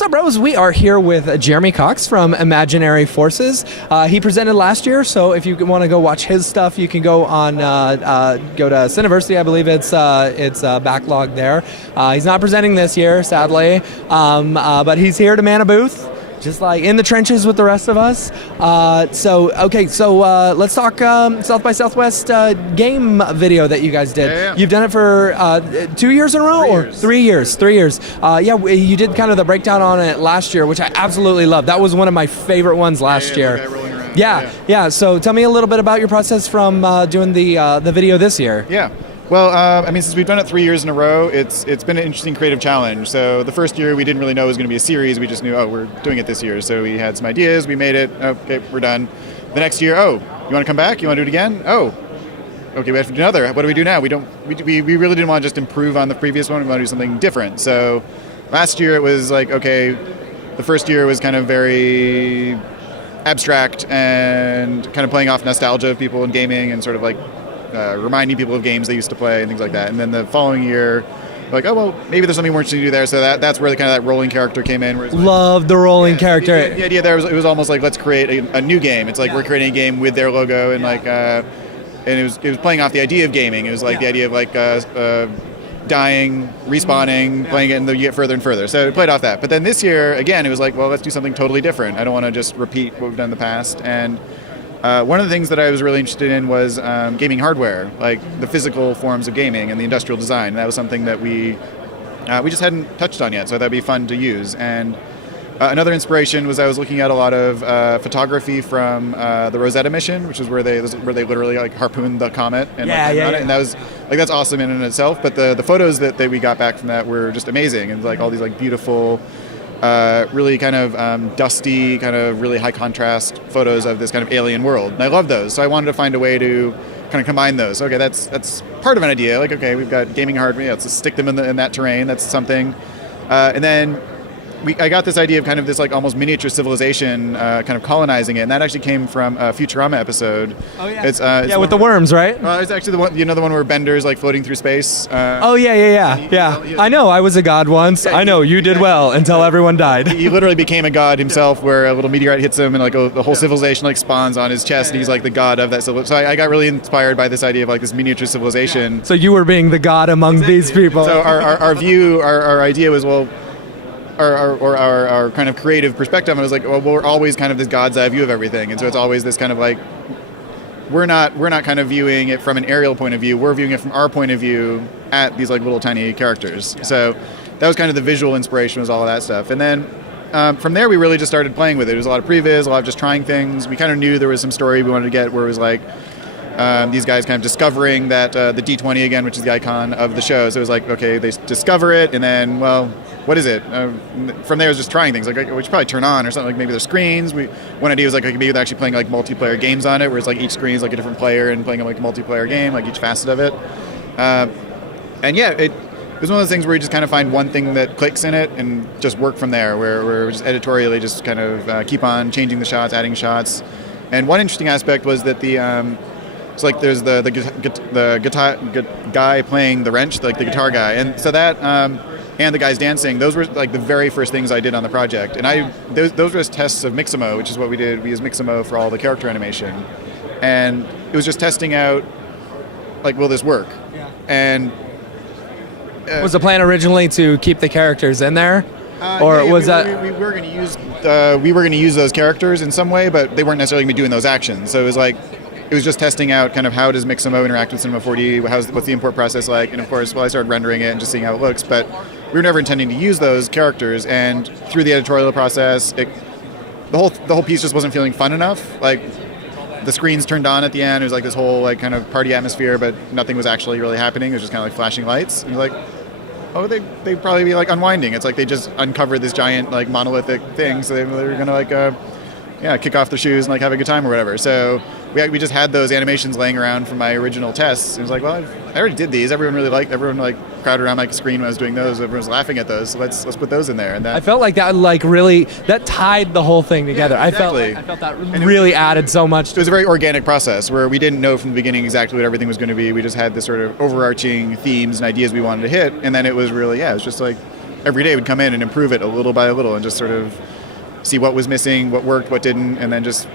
What's up, bros? We are here with Jeremy Cox from Imaginary Forces. He presented last year, so if you want to go watch his stuff, you can go on go to Cineversity. I believe it's backlogged there. He's not presenting this year, sadly, but he's here to man a booth, just like in the trenches with the rest of us. So let's talk South by Southwest game video that you guys did. Yeah. You've done it for 2 years in a row? 3 or years. 3 years? 3 years. You did kind of the breakdown on it last year, which I absolutely loved. That was one of my favorite ones last year. The guy rolling around. Yeah. So tell me a little bit about your process from doing the video this year. Yeah. Well, since we've done it 3 years in a row, it's been an interesting creative challenge. So the first year we didn't really know it was going to be a series. We just knew, we're doing it this year. So we had some ideas, we made it. Okay, we're done. The next year, you want to come back? You want to do it again? Okay, we have to do another. What do we do now? We really didn't want to just improve on the previous one. We want to do something different. So last year it was like, okay, the first year was kind of very abstract and kind of playing off nostalgia of people in gaming and sort of like reminding people of games they used to play and things like that. And then the following year, like, maybe there's something more interesting to do there. So that's where that rolling character came in. Love the rolling character. The idea there was, it was almost like, let's create a new game. It's like we're creating a game with their logo and and it was playing off the idea of gaming. It was like the idea of like dying, respawning, playing it, and you get further and further. So it played off that. But then this year, again, it was like, let's do something totally different. I don't want to just repeat what we've done in the past. And one of the things that I was really interested in was gaming hardware, like the physical forms of gaming and the industrial design. That was something that we just hadn't touched on yet, so that'd be fun to use. And another inspiration was I was looking at a lot of photography from the Rosetta mission, which is where they literally like harpooned the comet and on it. And that was like, that's awesome in and of itself. But the photos that we got back from that were just amazing, and like all these like beautiful, really kind of dusty, kind of really high contrast photos of this kind of alien world. And I love those. So I wanted to find a way to kind of combine those. Okay, that's part of an idea. Like, okay, we've got gaming hardware, let's just stick them in that terrain. That's something. And then I got this idea of kind of this like almost miniature civilization kind of colonizing it. And that actually came from a Futurama episode. Oh, yeah. It's with the worms, right? It's actually the one where Bender's like floating through space. I know, I was a god once. I know, you did well until everyone died. He literally became a god himself, where a little meteorite hits him and like the whole civilization like spawns on his chest, and he's like the god of that civilization. So I got really inspired by this idea of like this miniature civilization. So you were being the god among these people. So our idea was, our kind of creative perspective, and it was like, we're always kind of this god's eye view of everything, and so it's always this kind of like, we're not kind of viewing it from an aerial point of view, we're viewing it from our point of view at these like little tiny characters. So that was kind of the visual inspiration, was all of that stuff. And then from there we really just started playing with it. It was a lot of previs, a lot of just trying things. We kind of knew there was some story we wanted to get where it was like these guys kind of discovering that the D20 again, which is the icon of the show. So it was like, okay, they discover it, and then, what is it? From there, it was just trying things. Like, we should probably turn on or something. Like maybe there's screens. One idea was like, maybe they're actually playing like multiplayer games on it, where it's like each screen is like a different player and playing like a multiplayer game, like each facet of it. It was one of those things where you just kind of find one thing that clicks in it and just work from there. Where we just editorially just kind of keep on changing the shots, adding shots. And one interesting aspect was that it's like there's the guitar guy playing the wrench, like the guitar guy, and so that and the guys dancing. Those were like the very first things I did on the project, and those were just tests of Mixamo, which is what we did. We used Mixamo for all the character animation, and it was just testing out, like, will this work? Yeah. And was the plan originally to keep the characters in there? We were going to use those characters in some way, but they weren't necessarily going to be doing those actions. So it was just testing out kind of how does Mixamo interact with Cinema 4D, what's the import process like, and of course, I started rendering it and just seeing how it looks, but we were never intending to use those characters, and through the editorial process, the whole piece just wasn't feeling fun enough. Like, the screens turned on at the end, it was like this whole like kind of party atmosphere, but nothing was actually really happening. It was just kind of like flashing lights, and like, they'd probably be like unwinding. It's like they just uncovered this giant like monolithic thing, so they were gonna like kick off their shoes and like have a good time or whatever. So we just had those animations laying around from my original tests. It was like, I already did these. Everyone crowded around my screen when I was doing those. Everyone was laughing at those. So let's put those in there. And I felt like that really tied the whole thing together. Yeah, exactly. I felt that really added so much. It was a very organic process where we didn't know from the beginning exactly what everything was going to be. We just had this sort of overarching themes and ideas we wanted to hit, and then it was really it was just like every day would come in and improve it a little by a little and just sort of see what was missing, what worked, what didn't, and then just,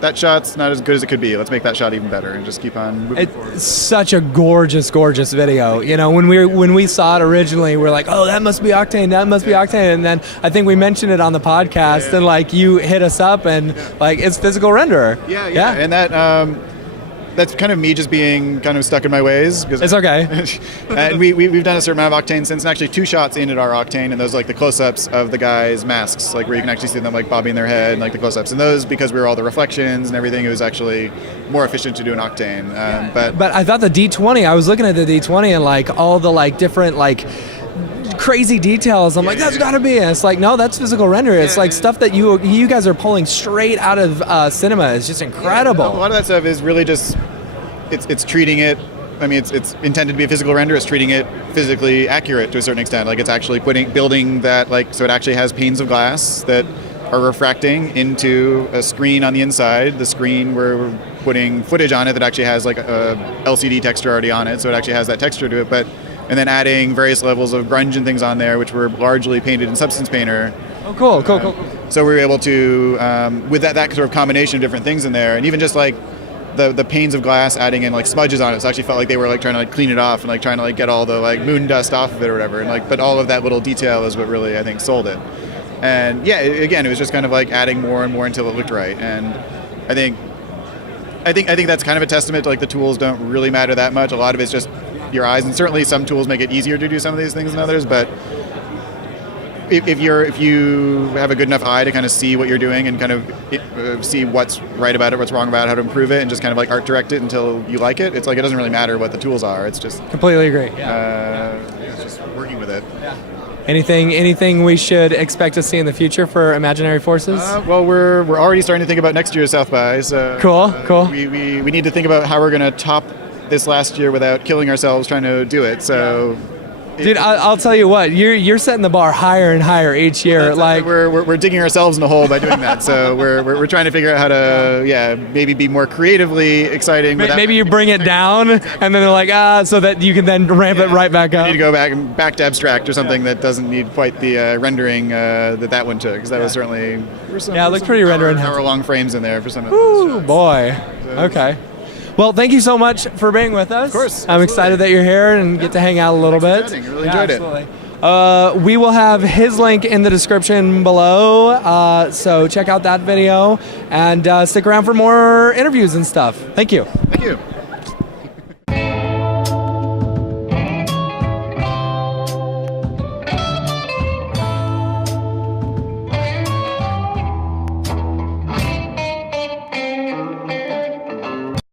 that shot's not as good as it could be. Let's make that shot even better and just keep on moving forward. It's such a gorgeous, gorgeous video. You know, when we saw it originally, we're like, oh, that must be Octane, that must be Octane. And then I think we mentioned it on the podcast, and like you hit us up, and like it's physical renderer. Yeah. And that's kind of me just being kind of stuck in my ways. It's okay. And we've done a certain amount of Octane since, and actually 2 shots in at our Octane, and those like the close-ups of the guys' masks, like where you can actually see them like bobbing their head, and like the close-ups. And those, because we were all the reflections and everything, it was actually more efficient to do an Octane. But I thought the D20, I was looking at the D20 and like all the like different like crazy details. I'm like, that's gotta be it. It's like, no, that's physical render. It's like stuff that you guys are pulling straight out of cinema. It's just incredible. A lot of that stuff is really just it's treating it. I mean, it's intended to be a physical render. It's treating it physically accurate to a certain extent. Like it's actually building that, like, so it actually has panes of glass that are refracting into a screen on the inside. The screen, we're putting footage on it that actually has like a LCD texture already on it, so it actually has that texture to it. And then adding various levels of grunge and things on there, which were largely painted in Substance Painter. Oh, cool. So we were able to, with that sort of combination of different things in there, and even just like the panes of glass, adding in like smudges on it, so it actually felt like they were like trying to like clean it off and like trying to like get all the like moon dust off of it or whatever. And like, but all of that little detail is what really, I think, sold it. And yeah, again, it was just kind of like adding more and more until it looked right. And I think that's kind of a testament to like the tools don't really matter that much. A lot of it's just your eyes, and certainly some tools make it easier to do some of these things than others, but if you have a good enough eye to kind of see what you're doing and kind of see what's right about it, what's wrong about it, how to improve it, and just kind of like art direct it until you like it, it's like it doesn't really matter what the tools are. It's just completely agree. It's just working with it. Yeah. Anything we should expect to see in the future for Imaginary Forces? Well, we're already starting to think about next year's South by. So cool. We need to think about how we're going to top this last year without killing ourselves trying to do it. So. Dude, I'll tell you what, you're setting the bar higher and higher each year. Like we're digging ourselves in a hole by doing that. So we're trying to figure out how to maybe be more creatively exciting. Maybe you bring it down, and then they're like so that you can then ramp it right back up. We need to go back to abstract or something that doesn't need quite the rendering that one took, because that was certainly it looked pretty rendering. Hour-long frames in there for some of those shots. Boy. Okay. Well, thank you so much for being with us. Of course. I'm excited that you're here and get to hang out a little bit. I really enjoyed it. We will have his link in the description below, so check out that video and stick around for more interviews and stuff. Thank you. Thank you.